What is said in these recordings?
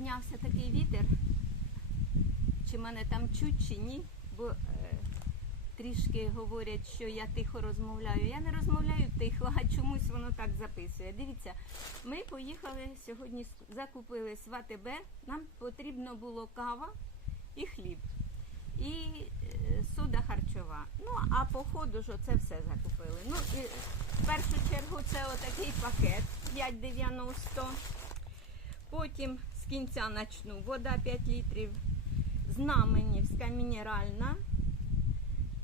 піднявся такий вітер. Чи мене там чуть, чи ні, бо е, трішки говорять, що я тихо розмовляю. Я не розмовляю тихо, а чомусь воно так записує. Дивіться, ми поїхали сьогодні, закупились в Нам потрібно було кава і хліб. І е, сода харчова. Ну, а по ходу ж оце все закупили. Ну, і в першу чергу це отакий пакет 5,90. Потім з кінця начну. Вода 5 літрів. Знаменівська мінеральна,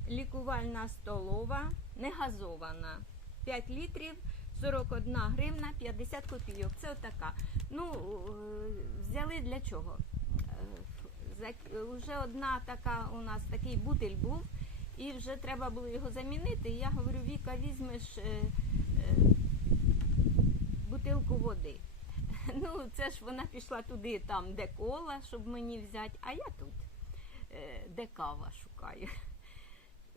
лікувальна столова, негазована. 5 літрів, 41 гривна, 50 копійок. Це отака. Ну, е, взяли для чого? Е, за- Уже одна така у нас такий бутиль був, і вже треба було його замінити. Я говорю, Віка, візьмеш е, е, бутилку води. Ну, це ж вона пішла туди, там, де кола, щоб мені взяти, а я тут, е, де кава шукаю.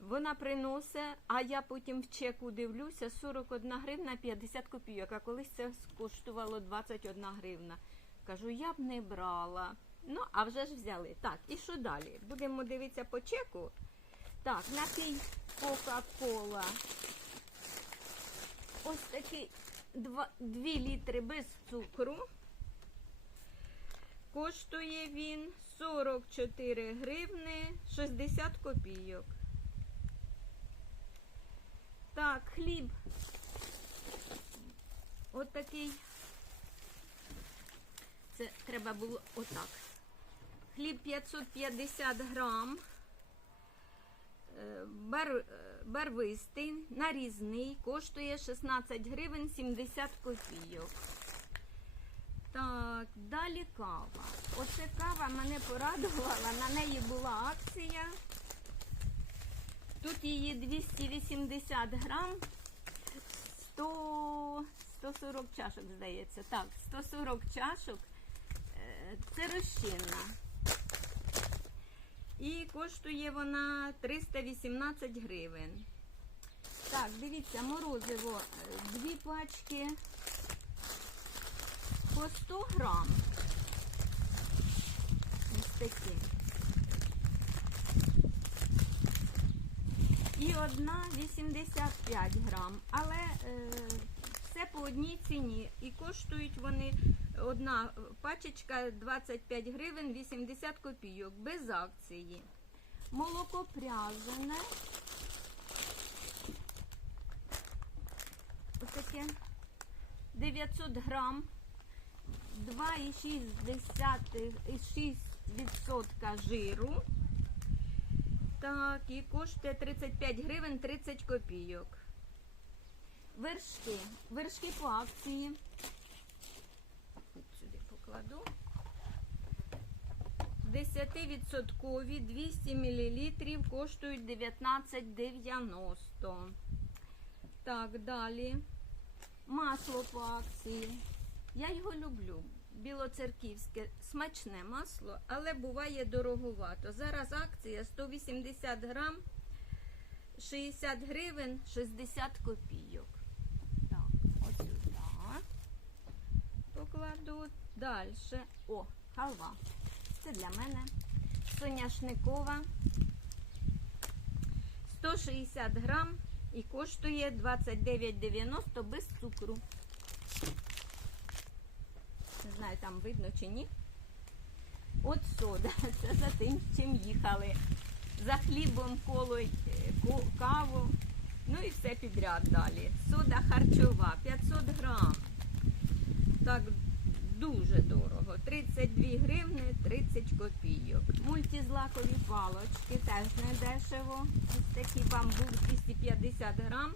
Вона приносить, а я потім в чеку дивлюся 41 гривна 50 копійок, а колись це коштувало 21 гривна. Кажу, я б не брала. Ну, а вже ж взяли. Так, і що далі? Будемо дивитися по чеку. Так, напій Кока-Кола. Ось такий 2, літри без цукру. Коштує він 44 гривни 60 копійок. Так, хліб. От. Це треба було отак. Хліб 550 грам. Е, Бар, е, барвистий, нарізний, коштує 16 гривень 70 копійок. Так, далі кава. Оце кава мене порадувала, на неї була акція. Тут її 280 грам, 100, 140 чашок, здається. Так, 140 чашок. Е, Це розчинна. І коштує вона 318 гривень. Так, дивіться, морозиво. е, Дві пачки по 100 грам. Ось такі. І одна 85 грам. Але е, все по одній ціні. І коштують вони одна пачечка 25 гривень 80 копійок без акції. Молоко пряжене. Отаке 900 грам. 2,6% жиру. Так, і коштує 35 гривень 30 копійок. Вершки. Вершки по акції. Покладу. 10% 200 мл коштують 19,90. Так, далі. Масло по акції. Я його люблю. Білоцерківське смачне масло, але буває дороговато. Зараз акція 180 грам, 60 гривень, 60 копійок. Так, ось сюди. Покладу далі. О, халва. Це для мене. Соняшникова. 160 грам і коштує 29,90 без цукру. Не знаю, там видно чи ні. От сода. Це за тим, чим їхали. За хлібом колоть е, каву. Ну і все підряд далі. Сода харчова, 500 грам. Так, дуже дорого. 32 гривни 30 копійок. Мультизлакові палочки теж не дешево. Ось такі бамбук 250 грам.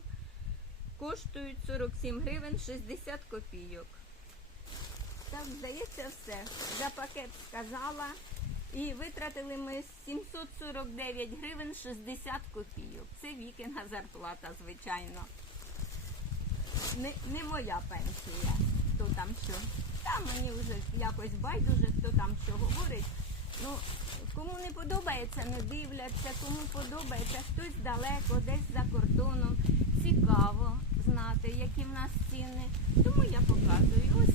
Коштують 47 гривень 60 копійок. Так, здається, все. За пакет сказала. І витратили ми 749 гривень 60 копійок. Це вікінга зарплата, звичайно. Не, не моя пенсія. Хто там що. Та мені вже якось байдуже, хто там що говорить. Ну, кому не подобається, не дивляться, кому подобається, хтось далеко, десь за кордоном. Цікаво знати, які в нас ціни. Тому я показую. Ось